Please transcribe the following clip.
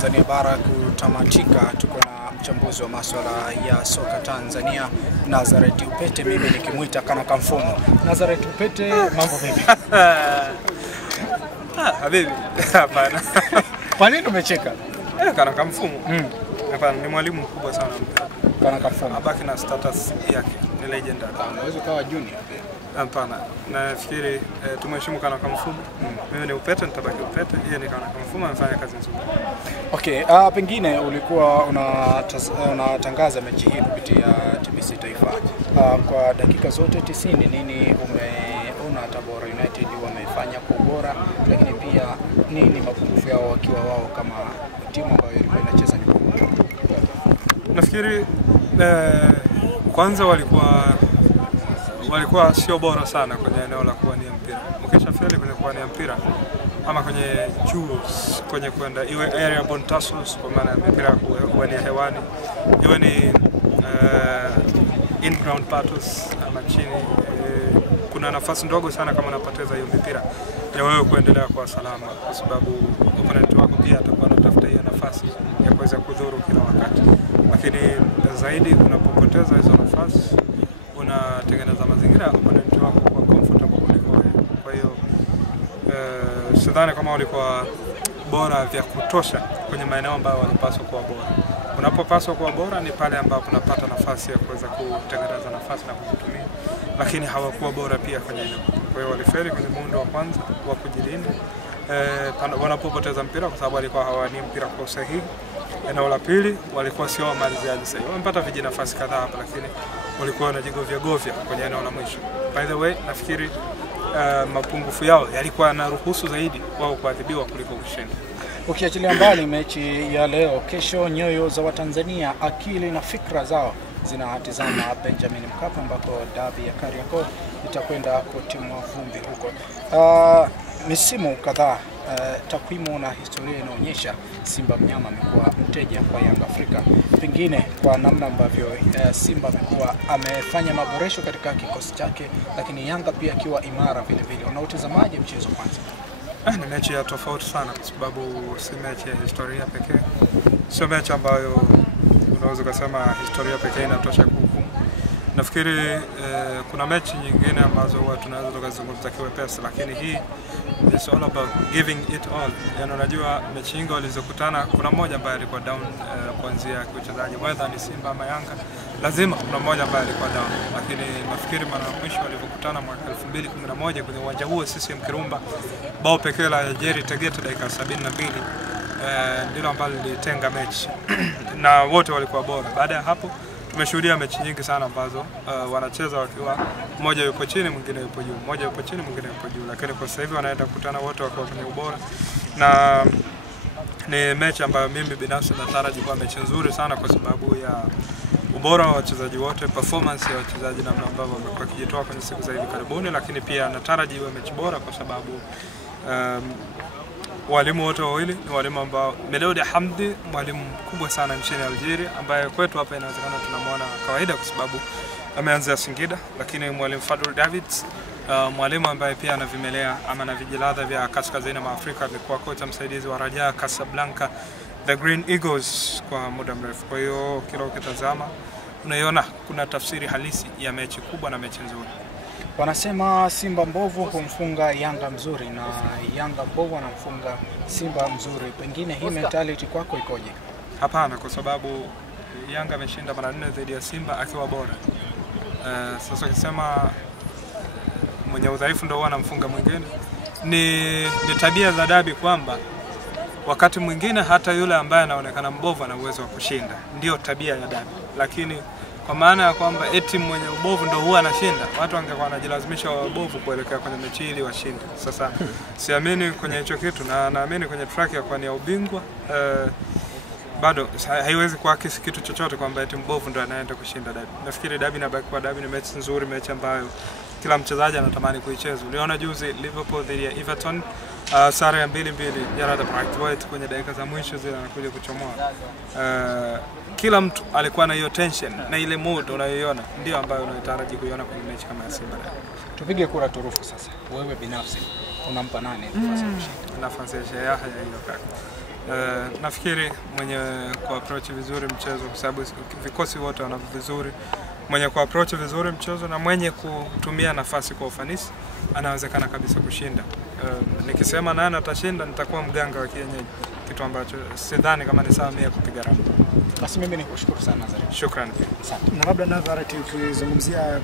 Tanzania bara kutamatika, tuko na mchambuzi wa masuala ya soka Tanzania, Nazareth Upete, mimi nikimuita kana kamfumo. Nazareth Upete, mambo vipi? Habibi, hapana. Kwa nini umecheka? Kana kamfumo. Hapana, ni mwalimu mkubwa sana mpira. Kana kamfumo. Abaki na status yake, ni legend. Unaweza kuwa junior. Hapana, nafikiri tumheshimu kana kamfumo. Mimi ni Upete, nitabaki Upete. Yeye ni kana kamfumo, anafanya kazi nzuri. Okay, pengine ulikuwa unatangaza mechi hii kupitia TBC Taifa. Kwa dakika zote 90, nini umeona Tabora United wamefanya kwa ubora, lakini pia nini mapungufu yao wakiwa wao kama timu ambayo ilikuwa inacheza nyumbani? Nafikiri kwanza walikuwa sio bora sana kwenye eneo la kuwania mpira. Ukishafeli kwenye kuwania mpira ama kwenye jules, kwenye kwenda iwe airborne tussles kwa maana mpira kuwania hewani, iwe ni in-ground battles ama chini, kuna nafasi ndogo sana kama unapoteza hiyo mpira ya wewe kuendelea kwa salama, kwa sababu opponent wako pia atakuwa anatafuta hiyo nafasi ya kuweza kudhuru kila wakati. Lakini zaidi unapopoteza hizo nafasi, unatengeneza mazingira ya opponent wako kwa comfortable kuliko wewe. Kwa hiyo sidhani kama walikuwa bora vya kutosha kwenye maeneo ambayo walipaswa kuwa bora. Unapopaswa kuwa bora ni pale ambapo unapata nafasi ya kuweza kutengeneza nafasi na kuzitumia, lakini hawakuwa bora pia kwenye eneo. Kwa hiyo walifeli kwenye muundo wa kwanza wa kujilinda wanapopoteza mpira, kwa sababu walikuwa hawani mpira kwa usahihi. Eneo la pili walikuwa sio wamaliziaji sahihi. Wamepata vijinafasi kadhaa hapa, lakini walikuwa wanajigovya kwenye eneo la mwisho. By the way, nafikiri mapungufu yao yalikuwa yanaruhusu zaidi wao kuadhibiwa kuliko ushindi. Ukiachilia mbali mechi ya leo, kesho nyoyo za Watanzania, akili na fikra zao zinahatizama Benjamin Mkapa, ambako dabi ya Kariakoo itakwenda kutimua vumbi huko. Misimu kadhaa, takwimu na historia inaonyesha Simba mnyama amekuwa mteja kwa Yanga Afrika. Pengine kwa namna ambavyo Simba amekuwa amefanya maboresho katika kikosi chake, lakini Yanga pia akiwa imara vile vile. Unautazamaje mchezo kwanza? Ni mechi ya tofauti sana, kwa sababu si mechi ya historia pekee. Sio mechi ambayo unaweza kusema historia pekee inatosha kuhukumu. Nafikiri kuna mechi nyingine ambazo watu tunaweza tukazungumza kiwepesi, lakini hii is all about giving it all. Yaani unajua mechi nyingi walizokutana, kuna mmoja ambaye alikuwa down kuanzia uchezaji, whether ni Simba ama Yanga, lazima kuna mmoja ambaye alikuwa down. Lakini nafikiri mara ya mwisho walipokutana mwaka 2011 kwenye uwanja huo CCM Kirumba, bao pekee la Jerry Tegeta dakika 72 ndilo ambalo lilitenga mechi na wote walikuwa bora. Baada ya hapo tumeshuhudia mechi nyingi sana ambazo wanacheza wakiwa mmoja yupo chini mwingine yupo juu, mmoja yupo chini mwingine yupo juu, lakini kwa sasa hivi wanaenda kukutana wote wakiwa kwenye ubora, na ni mechi ambayo mimi binafsi nataraji kuwa mechi nzuri sana kwa sababu ya ubora wa wachezaji wote, performance ya wachezaji namna ambavyo wamekuwa kijitoa kwenye siku za hivi karibuni, lakini pia nataraji iwe mechi bora kwa sababu walimu wote wawili ni walimu ambao, Melody Hamdi, mwalimu mkubwa sana nchini Algeria, ambaye kwetu hapa inawezekana tunamwona kawaida kwa sababu ameanza Singida, lakini mwalimu Fadul Davids, mwalimu ambaye pia anavimelea ama na vijiladha vya kaskazini mwa Afrika, amekuwa kocha msaidizi wa Raja Casablanca, the Green Eagles kwa muda mrefu. Kwa hiyo kila ukitazama unaiona kuna tafsiri halisi ya mechi kubwa na mechi nzuri. Wanasema Simba mbovu humfunga Yanga mzuri na Yanga mbovu anamfunga Simba mzuri. Pengine hii mentality kwako ikoje? Hapana, kwa sababu Yanga ameshinda mara 4 dhidi ya Simba akiwa bora. Sasa ukisema mwenye udhaifu ndio anamfunga mwingine, ni tabia za dabi kwamba wakati mwingine hata yule ambaye anaonekana mbovu ana uwezo wa kushinda. Ndio tabia ya dabi. Lakini kwa maana ya kwamba eti mwenye ubovu ndio huwa anashinda, watu wangekuwa wanajilazimisha wabovu kuelekea kwenye mechi ili washinde. Sasa siamini kwenye hicho kitu, na naamini kwenye track ya kuwania ubingwa bado haiwezi kuakisi kitu chochote kwamba eti mbovu ndio anaenda kushinda dabi. Nafikiri dabi inabaki kwa dabi, ni mechi nzuri, mechi ambayo kila mchezaji anatamani kuicheza. Uliona juzi Liverpool dhidi ya Everton, sare ya 2-2, Jarrad Braithwaite kwenye dakika za mwisho zile anakuja kuchomoa. Kila mtu alikuwa na hiyo tension na ile mood unayoiona ndio ambayo unataraji kuiona kwenye mechi kama ya Simba. Tupige kura turufu sasa. Wewe binafsi unampa nani nafasi ya kushinda? Nafasi ya Yahya hiyo kaka. Nafikiri mwenye kuapproach vizuri mchezo, kwa sababu vikosi wote wana vizuri, mwenye kuapproach vizuri mchezo na mwenye kutumia nafasi kwa ufanisi anawezekana kabisa kushinda. Nikisema nani atashinda nitakuwa mganga wa kienyeji, kitu ambacho sidhani kama ni sawa mimi kupiga ramli. Basi mimi nikushukuru sana Nazareth. Shukrani. Asante. Na labda Nazareth, tukizungumzia